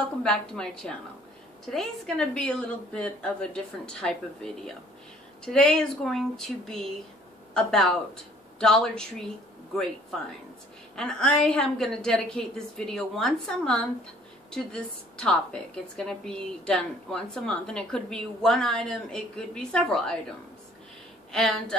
welcome back to my channel. Today's going to be a little bit of a different type of video. Today is going to be about Dollar Tree great finds. And I am going to dedicate this video once a month to this topic. It's going to be done once a month, and it could be one item, it could be several items. And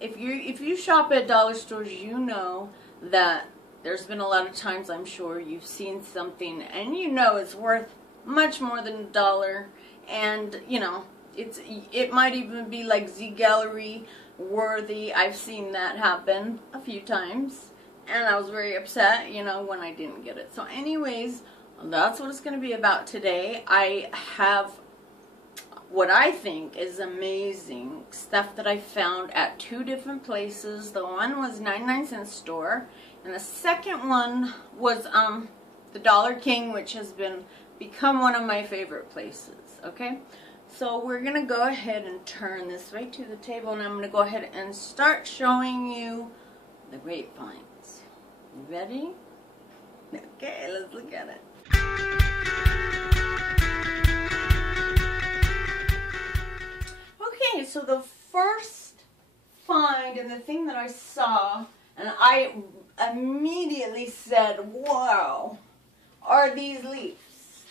if you shop at dollar stores, you know that there's been a lot of times, I'm sure, you've seen something and you know it's worth much more than $1, and you know it might even be like Z Gallerie worthy. I've seen that happen a few times, and I was very upset, you know, when I didn't get it. So anyways, that's what it's going to be about today. I have what I think is amazing stuff that I found at two different places. The one was 99-cent store, and the second one was the Dollar King, which has become one of my favorite places. Okay, so we're gonna go ahead and turn this right to the table, and I'm gonna go ahead and start showing you the great finds. You ready? Okay, let's look at it. Okay, so the first find and the thing that I saw, and I immediately said, wow, are these leaves.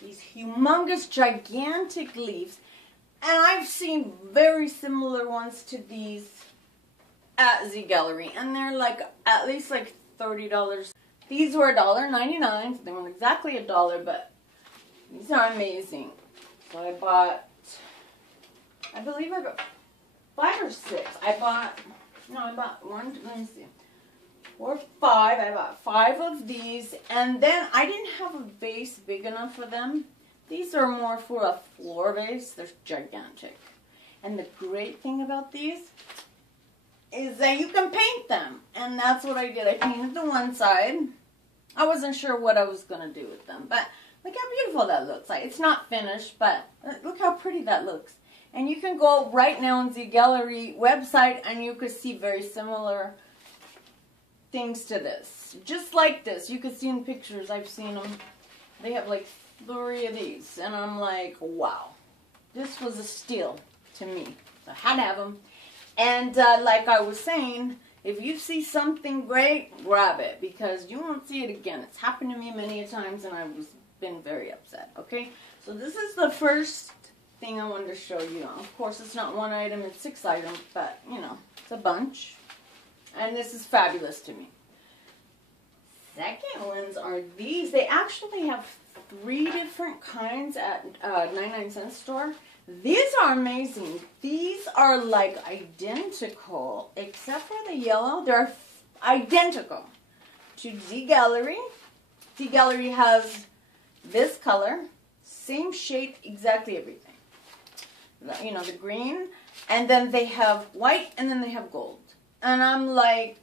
These humongous, gigantic leaves. And I've seen very similar ones to these at Z Gallerie, and they're like at least like $30. These were $1.99, so they weren't exactly $1, but these are amazing. So I bought, I believe I bought 5 or 6. I bought one, let me see, 4 or 5. I bought 5 of these, and then I didn't have a vase big enough for them. These are more for a floor vase. They're gigantic. And the great thing about these is that you can paint them, and that's what I did. I painted the one side. I wasn't sure what I was going to do with them, but look how beautiful that looks. Like, it's not finished, but look how pretty that looks. And you can go right now on Z Gallerie website, and you could see very similar things to this. Just like this. You could see in pictures. I've seen them. They have like 3 of these. And I'm like, wow. This was a steal to me. So I had to have them. And like I was saying, if you see something great, grab it, because you won't see it again. It's happened to me many a times, and I've been very upset. Okay? So this is the first thing I wanted to show you. Of course, it's not one item, it's 6 items, but you know, it's a bunch. And this is fabulous to me. Second ones are these. They actually have 3 different kinds at 99-cent store. These are amazing. These are like identical, except for the yellow. They're identical to Z Gallerie. Z Gallerie has this color, same shape, exactly everything. You know, the green, and then they have white, and then they have gold. And I'm like,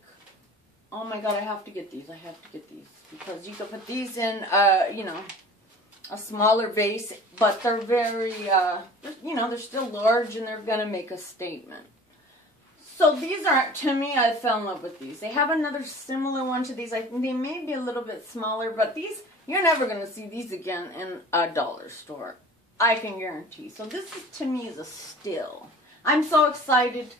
oh my god, I have to get these. I have to get these, because you can put these in, you know, a smaller vase, but they're very, you know, they're still large, and they're going to make a statement. So these are, to me, I fell in love with these. They have another similar one to these. I think they may be a little bit smaller, but these, you're never going to see these again in a dollar store. I can guarantee. So this is, to me, is a steal. I'm so excited.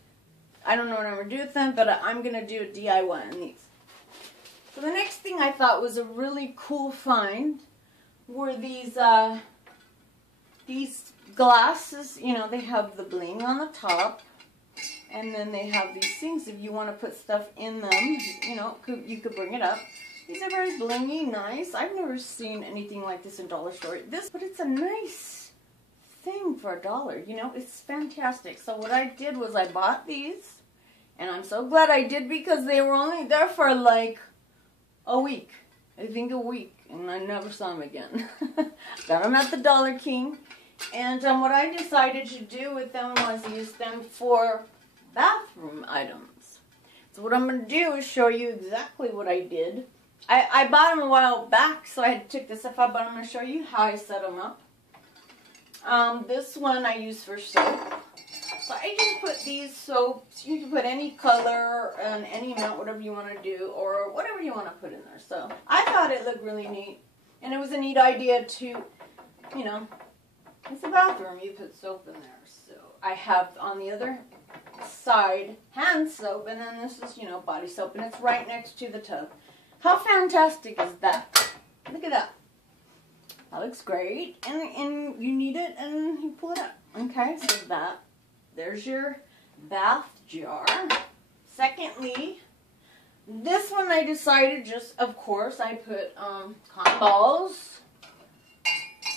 I don't know what I'm going to do with them, but I'm going to do a DIY on these. So the next thing I thought was a really cool find were these glasses. You know, they have the bling on the top, and then they have these things if you want to put stuff in them. You know, you could bring it up. These are very blingy, nice. I've never seen anything like this in dollar store. But it's a nice thing for $1. You know, it's fantastic. So what I did was I bought these, and I'm so glad I did, because they were only there for like a week. I think a week, and I never saw them again. Got them at the Dollar King, and what I decided to do with them was use them for bathroom items. So what I'm going to do is show you exactly what I did. I bought them a while back, so I had to take this stuff up, but I'm going to show you how I set them up. This one I use for soap. So I just put these soaps. You can put any color and any amount, whatever you want to do, or whatever you want to put in there. So I thought it looked really neat, and it was a neat idea to you know, it's a bathroom. You put soap in there. So I have on the other side hand soap, and then this is, you know, body soap, and it's right next to the tub. How fantastic is that? Look at that. That looks great. And you need it, and you pull it up. Okay, so there's your bath jar. Secondly, this one I decided just, of course, I put cotton balls.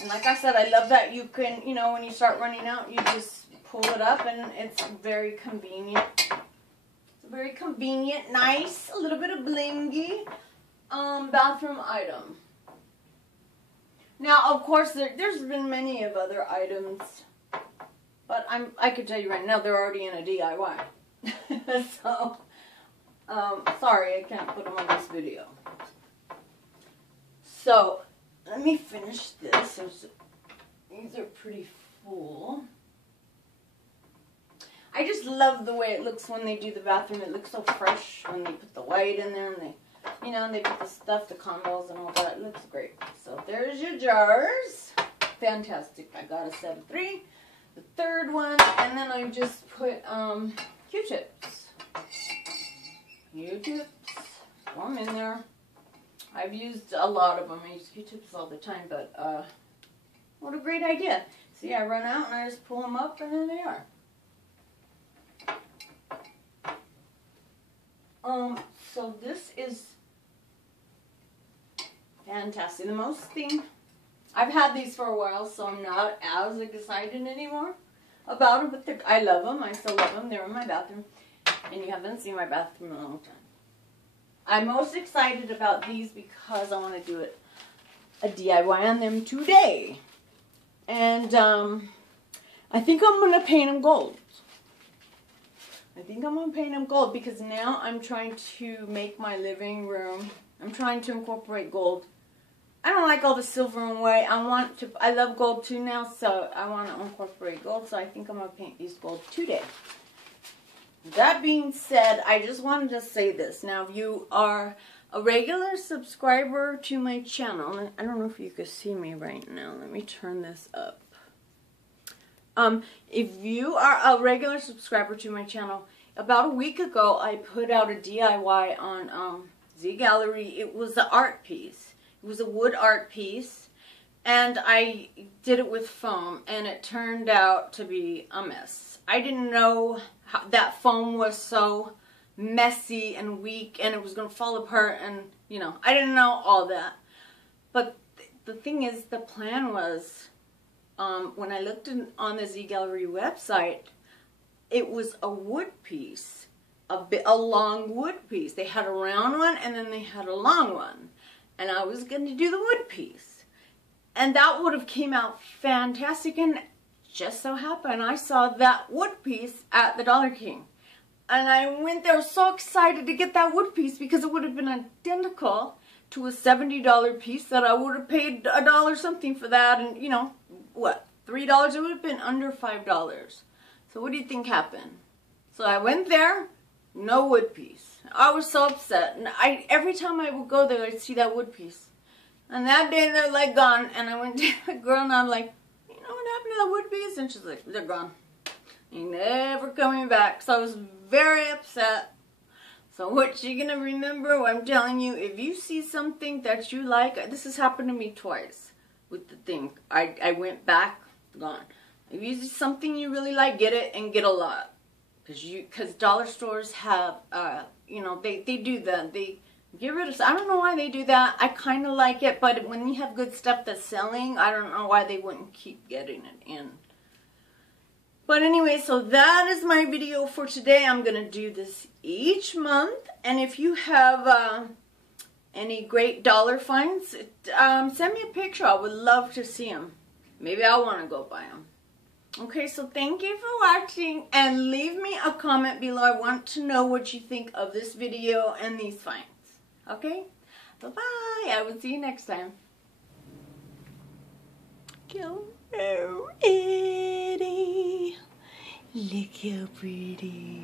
And like I said, I love that you can, you know, when you start running out, you just pull it up, and it's very convenient. It's very convenient, nice, a little bit of blingy bathroom item. Now, of course, there's been many of other items, but I could tell you right now, they're already in a DIY. So, sorry, I can't put them on this video. So, let me finish this. These are pretty full. I just love the way it looks when they do the bathroom. It looks so fresh when they put the white in there, and they, you know, and they put the stuff, the condoms and all that. It looks great. So there's your jars. Fantastic. I got a 7-3. The third one, and then I just put Q-tips. Q-tips. Throw them in there. I've used a lot of them. I use Q-tips all the time, but what a great idea. See, I run out and I just pull them up, and there they are. So this is fantastic. The most thing, I've had these for a while, so I'm not as excited anymore about them, but I love them. I still love them. They're in my bathroom, and you haven't seen my bathroom in a long time. I'm most excited about these because I want to do a DIY on them today. And I think I'm going to paint them gold. I think I'm going to paint them gold because now I'm trying to make my living room, I'm trying to incorporate gold. I don't like all the silver and white. I love gold too now, so I want to incorporate gold. So I think I'm going to paint these gold today. That being said, I just wanted to say this. Now, if you are a regular subscriber to my channel, I don't know if you can see me right now. Let me turn this up. If you are a regular subscriber to my channel, about a week ago, I put out a DIY on Z Gallery. It was an art piece. It was a wood art piece, and I did it with foam, and it turned out to be a mess. I didn't know how that foam was so messy and weak, and it was going to fall apart, and, you know, I didn't know all that. But the thing is, the plan was, when I looked on the Z Gallery website, it was a wood piece, a long wood piece. They had a round one, and then they had a long one. And I was going to do the wood piece. And that would have came out fantastic, and just so happened I saw that wood piece at the Dollar King. And I went there so excited to get that wood piece because it would have been identical to a $70 piece that I would have paid $1 something for that. And, you know, what, $3? It would have been under $5. So what do you think happened? So I went there, no wood piece. I was so upset. And every time I would go there, I'd see that wood piece. And that day they're like gone. And I went to the girl and I'm like, you know what happened to that wood piece? And she's like, they're gone. Ain't never coming back. So I was very upset. So what you gonna remember? I'm telling you, if you see something that you like, this has happened to me twice with the thing. I went back, gone. If you see something you really like, get it and get a lot. Because dollar stores have, you know, they do that. They get rid of, I don't know why they do that. I kind of like it, but when you have good stuff that's selling, I don't know why they wouldn't keep getting it in. But anyway, so that is my video for today. I'm going to do this each month. And if you have any great dollar finds, send me a picture. I would love to see them. Maybe I'll want to go buy them. Okay, so thank you for watching. And leave me a comment below. I want to know what you think of this video and these finds. Okay? Bye-bye. I will see you next time. Hello, Eddie. Look how pretty.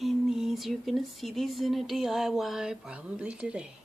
And these, you're gonna see these in a DIY probably today.